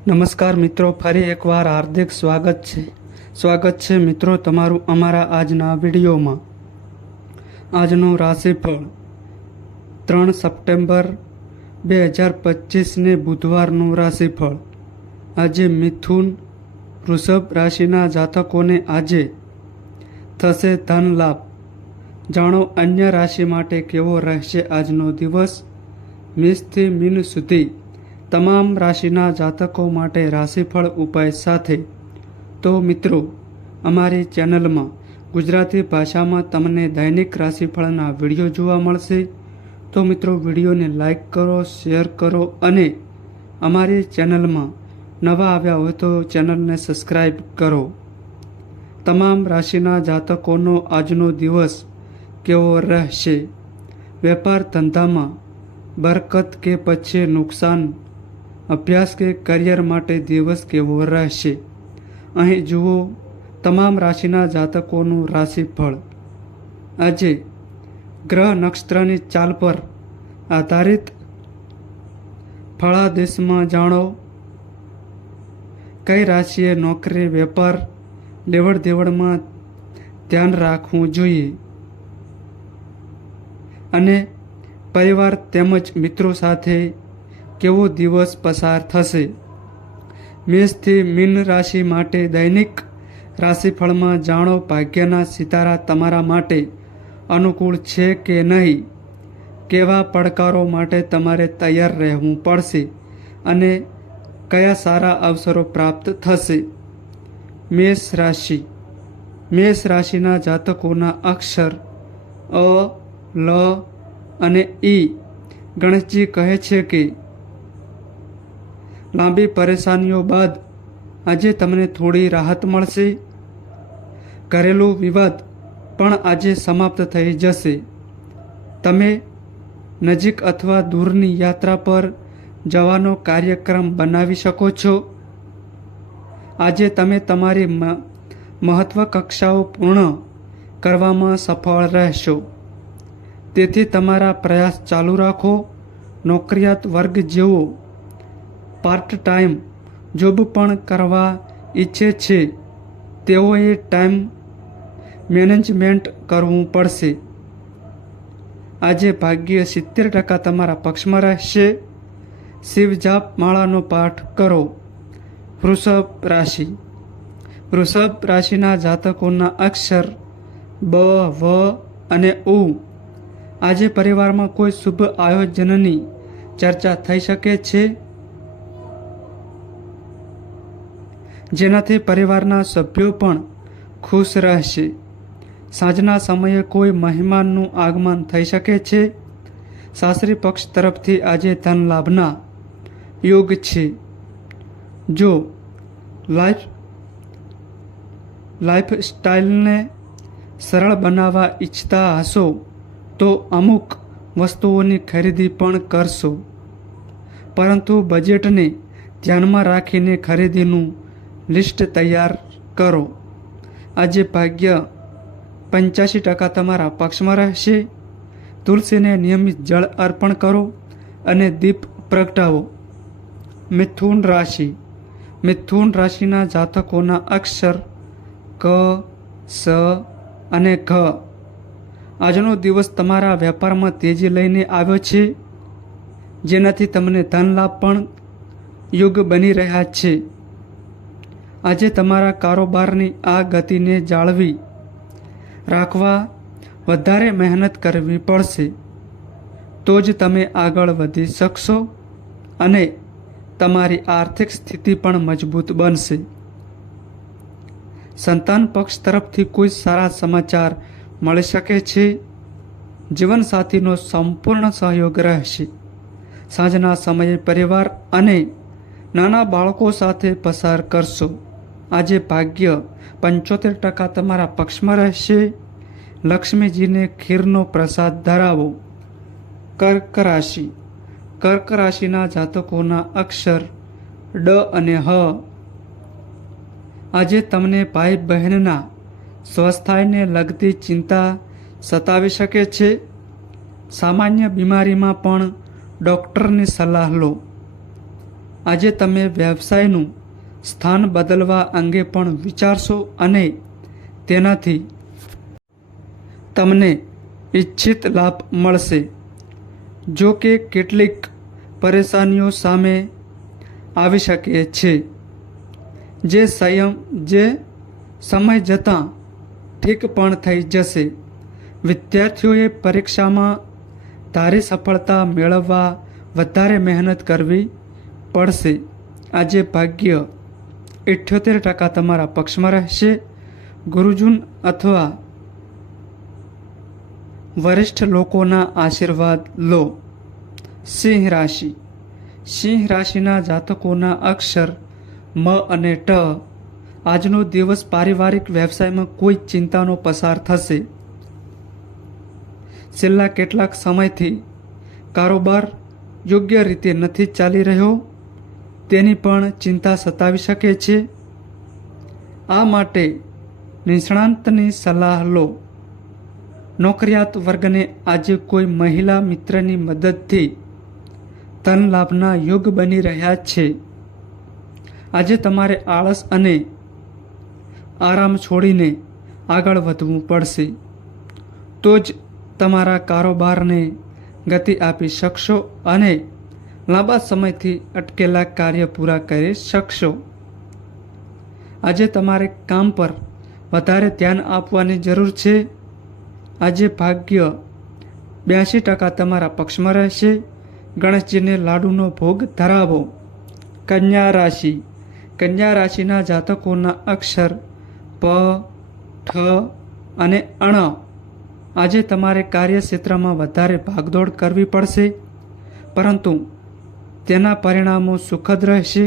નમસ્કાર મિત્રો, ફરી એકવાર હાર્દિક સ્વાગત છે. સ્વાગત છે મિત્રો તમારું અમારા આજના વિડીયોમાં. આજનું રાશિફળ ત્રણ સપ્ટેમ્બર બે હજાર પચીસને બુધવારનું રાશિફળ. આજે મિથુન વૃષભ રાશિના જાતકોને આજે થશે ધન લાભ જાણો અન્ય રાશિ માટે કેવો રહેશે આજનો દિવસ? મેષથી મીન સુધી તમામ રાશિના જાતકો માટે રાશિફળ ઉપાય સાથે. તો મિત્રો, અમારી ચેનલમાં ગુજરાતી ભાષામાં તમને દૈનિક રાશિફળના વીડિયો જોવા મળશે. તો મિત્રો, વિડીયોને લાઇક કરો, શેર કરો અને અમારી ચેનલમાં નવા આવ્યા હોય તો ચેનલને સબસ્ક્રાઈબ કરો. તમામ રાશિના જાતકોનો આજનો દિવસ કેવો રહેશે? વેપાર ધંધામાં બરકત કે પછી નુકસાન અભ્યાસ કે કરિયર માટે દિવસ કેવો રહેશે? અહીં જુઓ, તમામ રાશિના જાતકોનું રાશિફળ. આજે, ગ્રહ નક્ષત્રની ચાલ પર આધારિત ફળાદેશમાં જાણો. કઈ રાશિએ નોકરી, વેપાર લેવડ દેવડમાં ધ્યાન રાખવું જોઈએ? અને પરિવાર તેમજ મિત્રો સાથે કેવો દિવસ પસાર થશે? મેષથી મીન રાશિ માટે દૈનિક રાશિફળમાં જાણો ભાગ્યના સિતારા તમારા માટે અનુકૂળ છે કે નહીં? કેવા પડકારો માટે તમારે તૈયાર રહેવું પડશે અને કયા સારા અવસરો પ્રાપ્ત થશે? મેષ રાશિ. મેષ રાશિના જાતકોના અક્ષર અ, લ અને ઈ ગણેશજી કહે છે કે લાંબી પરેશાનીઓ બાદ આજે તમને થોડી રાહત મળશે. ઘરેલું વિવાદ પણ આજે સમાપ્ત થઈ જશે. તમે નજીક અથવા દૂરની યાત્રા પર જવાનો કાર્યક્રમ બનાવી શકો છો. આજે તમે તમારી મહત્વકક્ષાઓ પૂર્ણ કરવામાં સફળ રહેશો. તેથી તમારા પ્રયાસ ચાલુ રાખો. નોકરિયાત વર્ગ જેવો પાર્ટ ટાઈમ જોબ પણ કરવા ઈચ્છે છે. તેઓએ ટાઈમ મેનેજમેન્ટ કરવું પડશે. આજે ભાગ્ય સિત્તેર ટકા તમારા પક્ષમાં રહેશે. શિવજાપ માળાનો પાઠ કરો. વૃષભ રાશિ. વૃષભ રાશિના જાતકોના અક્ષર બ, વ અને ઉ. આજે પરિવારમાં કોઈ શુભ આયોજનની ચર્ચા થઈ શકે છે. જેનાથી પરિવારના સભ્યો પણ ખુશ રહેશે. સાંજના સમયે કોઈ મહેમાનનું આગમન થઈ શકે છે? સાસરી પક્ષ તરફથી આજે ધન લાભના યોગ છે. જો લાઈફ લાઈફ સ્ટાઈલને સરળ બનાવવા ઈચ્છતા હશો, તો અમુક વસ્તુઓની ખરીદી પણ કરશો. પરંતુ બજેટને ધ્યાનમાં રાખીને ખરીદીનું લિસ્ટ તૈયાર કરો. આજે ભાગ્ય પંચ્યાસી ટકા તમારા પક્ષમાં રહેશે. તુલસીને નિયમિત જળ અર્પણ કરો અને દીપ પ્રગટાવો. મિથુન રાશિ. મિથુન રાશિના જાતકોના અક્ષર ક, સ અને ઘ. આજનો દિવસ તમારા વેપારમાં તેજી લઈને આવ્યો છે, જેનાથી તમને ધન લાભ પણ યોગ બની રહ્યા છે. આજે તમારા કારોબારની આ ગતિને જાળવી રાખવા વધારે મહેનત કરવી પડશે. તો જ તમે આગળ વધી શકશો અને તમારી આર્થિક સ્થિતિ પણ મજબૂત બનશે. સંતાન પક્ષ તરફથી કોઈ સારા સમાચાર મળી શકે છે? જીવનસાથીનો સંપૂર્ણ સહયોગ રહેશે. સાંજના સમયે પરિવાર અને નાના બાળકો સાથે પસાર કરશો. આજે ભાગ્ય પંચોતેર ટકા તમારા પક્ષમાં રહેશે. લક્ષ્મીજીને ખીરનો પ્રસાદ ધરાવો. કર્ક રાશિ. કર્ક રાશિના જાતકોના અક્ષર ડ અને હ. આજે તમને ભાઈ બહેનના સ્વસ્થાયને લગતી ચિંતા સતાવી શકે છે. સામાન્ય બીમારીમાં પણ ડૉક્ટરની સલાહ લો. આજે તમે વ્યવસાયનું સ્થાન બદલવા અંગે પણ વિચારશો અને તેનાથી તમને ઈચ્છિત લાભ મળશે. જો કે કેટલીક પરેશાનીઓ સામે આવી શકે છે. જે સંયમ, જે સમય જતાં ઠીક પણ થઈ જશે. વિદ્યાર્થીઓએ પરીક્ષામાં ધારી સફળતા મેળવવા વધારે મહેનત કરવી પડશે. આજે ભાગ્ય ઇઠ્યોતેર ટકા તમારા પક્ષમાં રહેશે. ગુરુજન અથવા વરિષ્ઠ લોકોના આશીર્વાદ લો. સિંહ રાશિ. સિંહ રાશિના જાતકોના અક્ષર મ અને ટ. આજનો દિવસ પારિવારિક વ્યવસાયમાં કોઈ ચિંતાનો પસાર થશે. છેલ્લા કેટલાક સમયથી કારોબાર યોગ્ય રીતે નથી ચાલી રહ્યો. તેની પણ ચિંતા સતાવી શકે છે. આ માટે નિષ્ણાંતની સલાહ લો. નોકરિયાત વર્ગને આજે કોઈ મહિલા મિત્રની મદદથી ધન લાભના યોગ બની રહ્યા છે. આજે તમારે આળસ અને આરામ છોડીને આગળ વધવું પડશે. તો જ તમારા કારોબારને ગતિ આપી શકશો અને લાંબા સમયથી અટકેલા કાર્ય પૂરા કરી શકશો. આજે તમારે કામ પર વધારે ધ્યાન આપવાની જરૂર છે. આજે ભાગ્ય બ્યાસી ટકા તમારા પક્ષમાં રહેશે. ગણેશજીને લાડુનો ભોગ ધરાવો. કન્યા રાશિ. કન્યા રાશિના જાતકોના અક્ષર પ, ઠ અને અણ. આજે તમારે કાર્યક્ષેત્રમાં વધારે ભાગદોડ કરવી પડશે. પરંતુ તેના પરિણામો સુખદ રહેશે.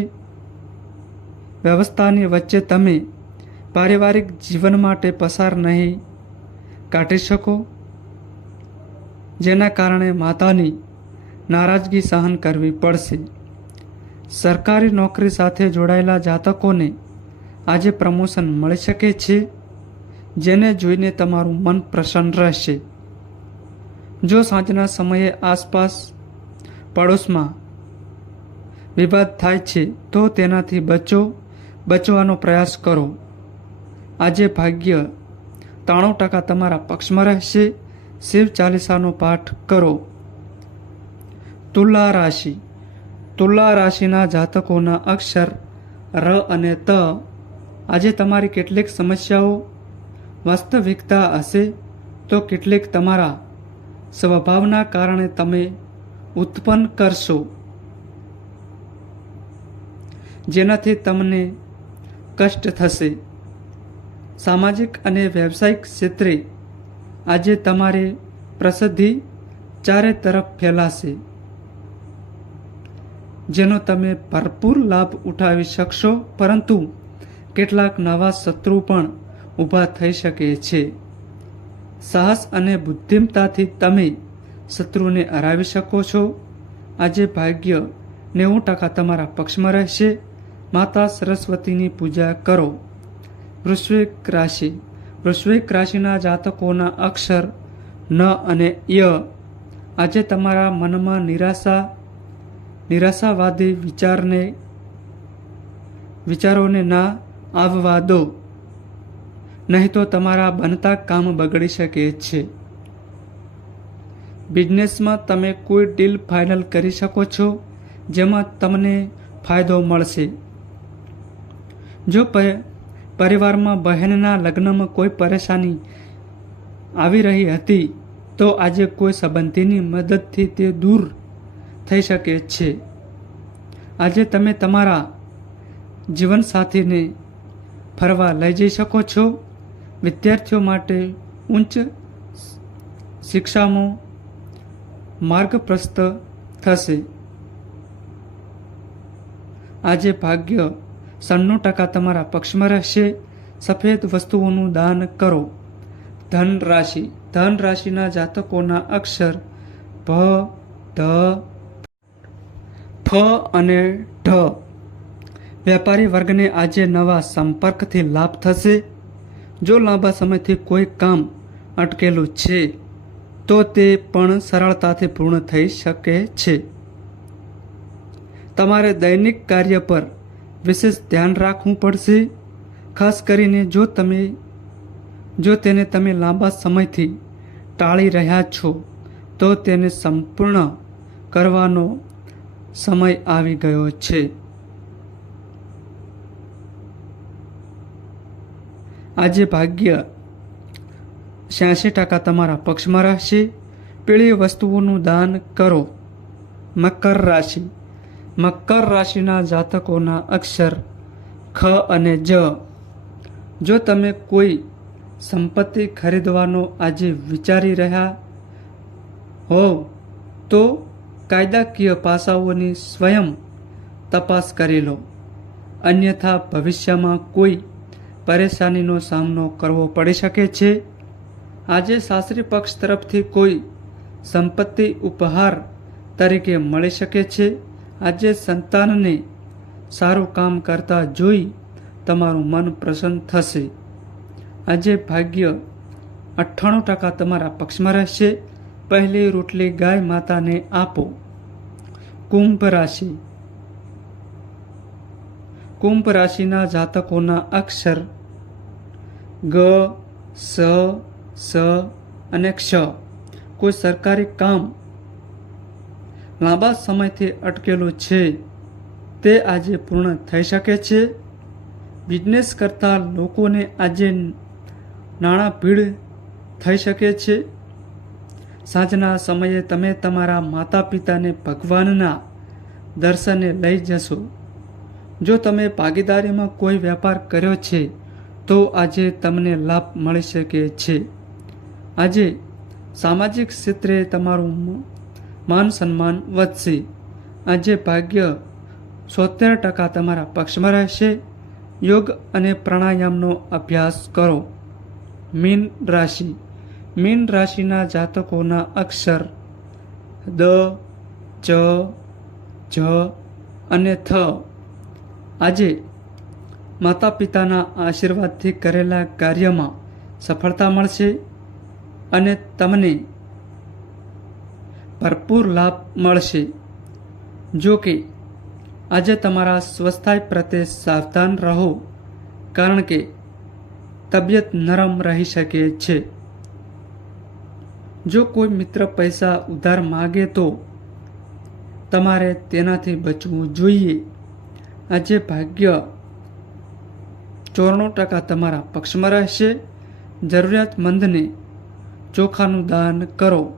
વ્યવસ્થાની વચ્ચે તમે પારિવારિક જીવન માટે પસાર નહીં કાઢી શકો, જેના કારણે માતાની નારાજગી સહન કરવી પડશે. સરકારી નોકરી સાથે જોડાયેલા જાતકોને આજે પ્રમોશન મળી શકે છે, જેને જોઈને તમારું મન પ્રસન્ન રહેશે. જો સાંજના સમયે આસપાસ, પડોશમાં વિવાદ થાય છે, તો તેનાથી બચો, બચવાનો પ્રયાસ કરો. આજે ભાગ્ય ત્રાણું ટકા તમારા પક્ષમાં રહેશે. શિવ ચાલીસાનો પાઠ કરો. તુલા રાશિ. તુલા રાશિના જાતકોના અક્ષર ર અને ત. આજે તમારી કેટલીક સમસ્યાઓ વાસ્તવિકતા હશે, તો કેટલીક તમારા સ્વભાવના કારણે તમે ઉત્પન્ન કરશો. જેનાથી તમને કષ્ટ થશે. સામાજિક અને વ્યવસાયિક ક્ષેત્રે આજે તમારી પ્રસિદ્ધિ ચારે તરફ ફેલાશે. જેનો તમે ભરપૂર લાભ ઉઠાવી શકશો, પરંતુ કેટલાક નવા શત્રુ પણ ઊભા થઈ શકે છે. સાહસ અને બુદ્ધિમતાથી તમે શત્રુને હરાવી શકો છો. આજે ભાગ્ય નેવું ટકા તમારા પક્ષમાં રહેશે. માતા સરસ્વતીની પૂજા કરો. વૃશ્વિક રાશિ. વૃશ્વિક રાશિના જાતકોના અક્ષર ન અને ય. આજે તમારા મનમાં નિરાશા, નિરાશાવાદી વિચારને, વિચારોને ના આવવા દો. નહીં તો તમારા બનતા કામ બગડી શકે છે. બિઝનેસમાં તમે કોઈ ડીલ ફાઇનલ કરી શકો છો, જેમાં તમને ફાયદો મળશે. જો પરિવારમાં બહેનના લગ્નમાં કોઈ પરેશાની આવી રહી હતી, તો આજે કોઈ સંબંધીની મદદથી તે દૂર થઈ શકે છે. આજે તમે તમારા જીવનસાથીને ફરવા લઈ જઈ શકો છો. વિદ્યાર્થીઓ માટે ઉચ્ચ શિક્ષામાં માર્ગપ્રસ્ત થશે. આજે ભાગ્ય સન્નું ટકા તમારા પક્ષમાં રહેશે. સફેદ વસ્તુઓનું દાન કરો. ધન રાશિ. ધન રાશિના જાતકોના અક્ષર ભ ધ, ફ અને ઢ. વેપારી વર્ગને આજે નવા સંપર્કથી લાભ થશે. જો લાંબા સમયથી કોઈ કામ અટકેલું છે, તો તે પણ સરળતાથી પૂર્ણ થઈ શકે છે. તમારે દૈનિક કાર્ય પર વિશેષ ધ્યાન રાખવું પડશે. ખાસ કરીને જો તમે, જો તેને તમે લાંબા સમયથી ટાળી રહ્યા છો, તો તેને સંપૂર્ણ કરવાનો સમય આવી ગયો છે. આજે ભાગ્ય છ્યાસી ટકા તમારા પક્ષમાં રહેશે. પીળી વસ્તુઓનું દાન કરો. મકર રાશિ. મકર રાશિના જાતકોના અક્ષર ખ અને જ. જો તમે કોઈ સંપત્તિ ખરીદવાનો આજે વિચારી રહ્યા હો, તો કાયદાકીય પાસાઓની સ્વયં તપાસ કરી લો. અન્યથા ભવિષ્યમાં કોઈ પરેશાનીનો સામનો કરવો પડી શકે છે. આજે સાસરી પક્ષ તરફથી કોઈ સંપત્તિ ઉપહાર તરીકે મળી શકે છે. આજે સંતાનને સારું કામ કરતા જોઈ તમારું મન પ્રસન્ન થશે. આજે ભાગ્ય અઠ્ઠાણું ટકા તમારા પક્ષમાં રહેશે. પહેલી રોટલી ગાય માતાને આપો. કુંભ રાશિ. કુંભ રાશિના જાતકોના અક્ષર ગ, સ સ અને ક્ષ. કોઈ સરકારી કામ લાંબા સમયથી અટકેલું છે. તે આજે પૂર્ણ થઈ શકે છે. બિઝનેસ કરતા લોકોને આજે નાણાં ભીડ થઈ શકે છે. સાંજના સમયે તમે તમારા માતા પિતાને ભગવાનના દર્શને લઈ જશો. જો તમે ભાગીદારીમાં કોઈ વેપાર કર્યો છે, તો આજે તમને લાભ મળી શકે છે. આજે સામાજિક ક્ષેત્રે તમારું માન સન્માન વધશે. આજે ભાગ્ય સોતેર ટકા તમારા પક્ષમાં રહેશે. યોગ અને પ્રાણાયામનો અભ્યાસ કરો. મીન રાશિ. મીન રાશિના જાતકોના અક્ષર દ ચ જ અને થ. આજે માતા પિતાના આશીર્વાદથી કરેલા કાર્યમાં સફળતા મળશે અને તમને ભરપૂર લાભ મળશે. જો કે, આજે તમારા સ્વસ્થાય પ્રત્યે સાવધાન રહો, કારણ કે તબિયત નરમ રહી શકે છે. જો કોઈ મિત્ર પૈસા ઉધાર માગે તો તમારે તેનાથી બચવું જોઈએ. આજે ભાગ્ય ચોરાણું ટકા તમારા પક્ષમાં રહેશે. જરૂરિયાતમંદને ચોખાનું દાન કરો.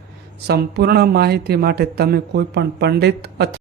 સંપૂર્ણ માહિતી માટે તમે કોઈપણ પંડિત અથવા